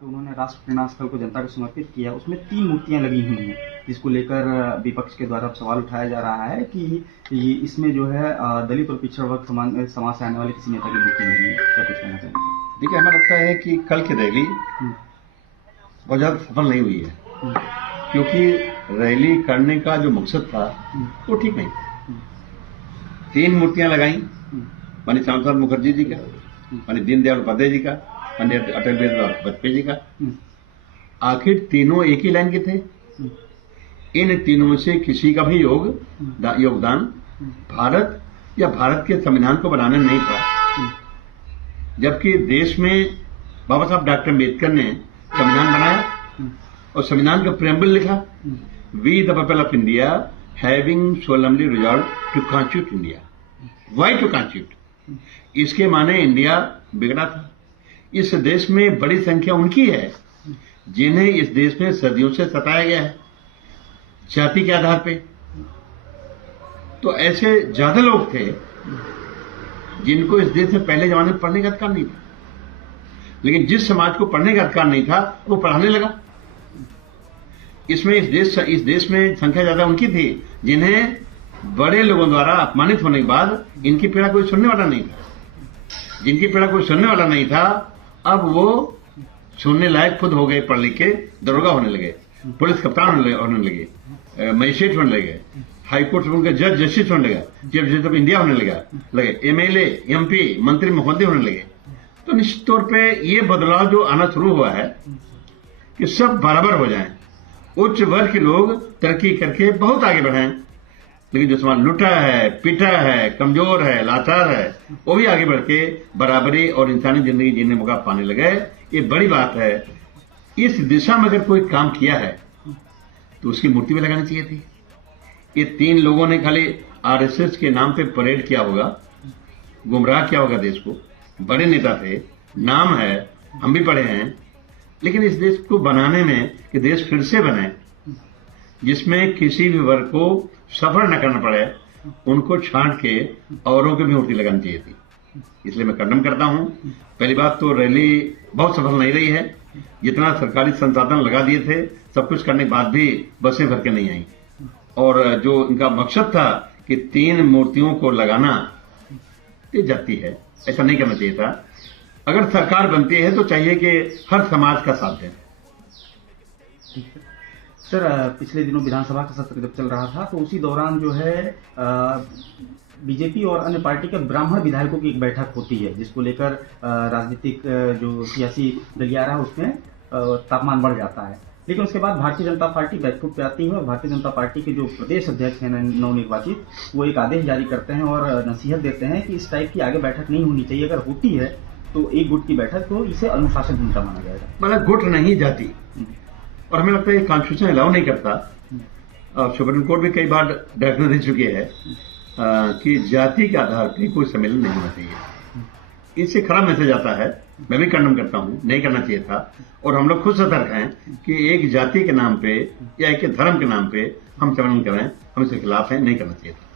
पे उन्होंने राष्ट्र प्रेरणा स्थल को जनता को समर्पित किया, उसमें 3 मूर्तियां लगी हुई हैं, जिसको लेकर विपक्ष के द्वारा अब सवाल उठाया जा रहा है कि इसमें जो है दलित और पिछड़ा वर्ग समाज से आने वाले किसी नेता की मूर्ति नहीं है। क्या कुछ कहना चाहेंगे? देखिए, हमें लगता है कि कल की रैली बहुत ज़्यादा सफल नहीं हुई है, क्योंकि रैली करने का जो मकसद था वो ठीक नहीं था। 3 मूर्तियां लगाई, पंडित श्यामा प्रसाद मुखर्जी जी का, पंडित दीनदयाल उपाध्याय जी का, पंडित अटल बिहारी वाजपेयी जी का। आखिर तीनों एक ही लाइन के थे। इन तीनों से किसी का भी योगदान भारत या भारत के संविधान को बनाने में नहीं था, जबकि देश में बाबा साहब डॉक्टर अम्बेडकर ने संविधान बनाया और संविधान का प्रेम्बल लिखा, we the people of India having solemnly resolve to constitute India. Why to constitute? इसके माने इंडिया बिगड़ा था। इस देश में बड़ी संख्या उनकी है जिन्हें इस देश में सदियों से सताया गया है जाति के आधार पे। तो ऐसे ज्यादा लोग थे जिनको इस देश में पहले जमाने में पढ़ने का अधिकार नहीं था, लेकिन जिस समाज को पढ़ने का अधिकार नहीं था वो पढ़ाने लगा। इस देश में संख्या ज्यादा उनकी थी जिन्हें बड़े लोगों द्वारा अपमानित होने के बाद इनकी पीड़ा कोई सुनने वाला नहीं था। जिनकी पीड़ा कोई सुनने वाला नहीं था, अब वो सुनने लायक खुद हो गए, पढ़ लिख के दरोगा होने लगे, पुलिस कप्तान होने लगे, मजिस्ट्रेट होने लगे, हाईकोर्ट के जज जस्टिस होने लगा, चीफ जस्टिस ऑफ इंडिया होने लगे, एमएलए एमपी मंत्री महोदय होने लगे। तो निश्चित तौर पे ये बदलाव जो आना शुरू हुआ है कि सब बराबर हो जाएं, उच्च वर्ग के लोग तरक्की करके बहुत आगे बढ़ें, लेकिन जो समाज लुटा है, पिटा है, कमजोर है, लाचार है, वो भी आगे बढ़ के बराबरी और इंसानी जिंदगी जीने मौका पाने लगे। ये बड़ी बात है। इस दिशा में अगर कोई काम किया है तो उसकी मूर्ति भी लगानी चाहिए थी। ये 3 लोगों ने खाली आरएसएस के नाम पे परेड किया होगा, गुमराह किया होगा देश को। बड़े नेता थे, नाम है, हम भी पढ़े हैं, लेकिन इस देश को बनाने में कि देश फिर से बने जिसमें किसी भी वर्ग को सफर न करना पड़े, उनको छांट के औरों की भी मूर्ति लगानी चाहिए थी। इसलिए मैं खंडन करता हूं। पहली बात तो रैली बहुत सफल नहीं रही है। जितना सरकारी संसाधन लगा दिए थे, सब कुछ करने के बाद भी बसें भर के नहीं आई, और जो इनका मकसद था कि 3 मूर्तियों को लगाना, ये जाती है, ऐसा नहीं करना चाहिए था। अगर सरकार बनती है तो चाहिए कि हर समाज का साथ दें। सर, पिछले दिनों विधानसभा का सत्र जब चल रहा था तो उसी दौरान जो है बीजेपी और अन्य पार्टी के ब्राह्मण विधायकों की एक बैठक होती है, जिसको लेकर राजनीतिक जो सियासी गलियारा है उसमें तापमान बढ़ जाता है। लेकिन उसके बाद भारतीय जनता पार्टी बैकफुट पे आती है और भारतीय जनता पार्टी के जो प्रदेश अध्यक्ष हैं नवनिर्वाचित, वो एक आदेश जारी करते हैं और नसीहत देते हैं कि इस टाइप की आगे बैठक नहीं होनी चाहिए। अगर होती है तो एक गुट की बैठक, तो इसे अनुशासनहीनता माना जाएगा। मतलब गुट नहीं जाती, और हमें लगता है कॉन्स्टिट्यूशन अलाउ नहीं करता। और सुप्रीम कोर्ट भी कई बार डायरेक्शन दे चुकी है कि जाति के आधार पर कोई सम्मेलन नहीं होना चाहिए। इससे खराब मैसेज आता है। मैं भी खंडन करता हूं, नहीं करना चाहिए था। और हम लोग खुद सतर्क हैं कि एक जाति के नाम पे या एक धर्म के नाम पे हम सम्मेलन करें, हम इसके खिलाफ हैं, नहीं करना चाहिए था।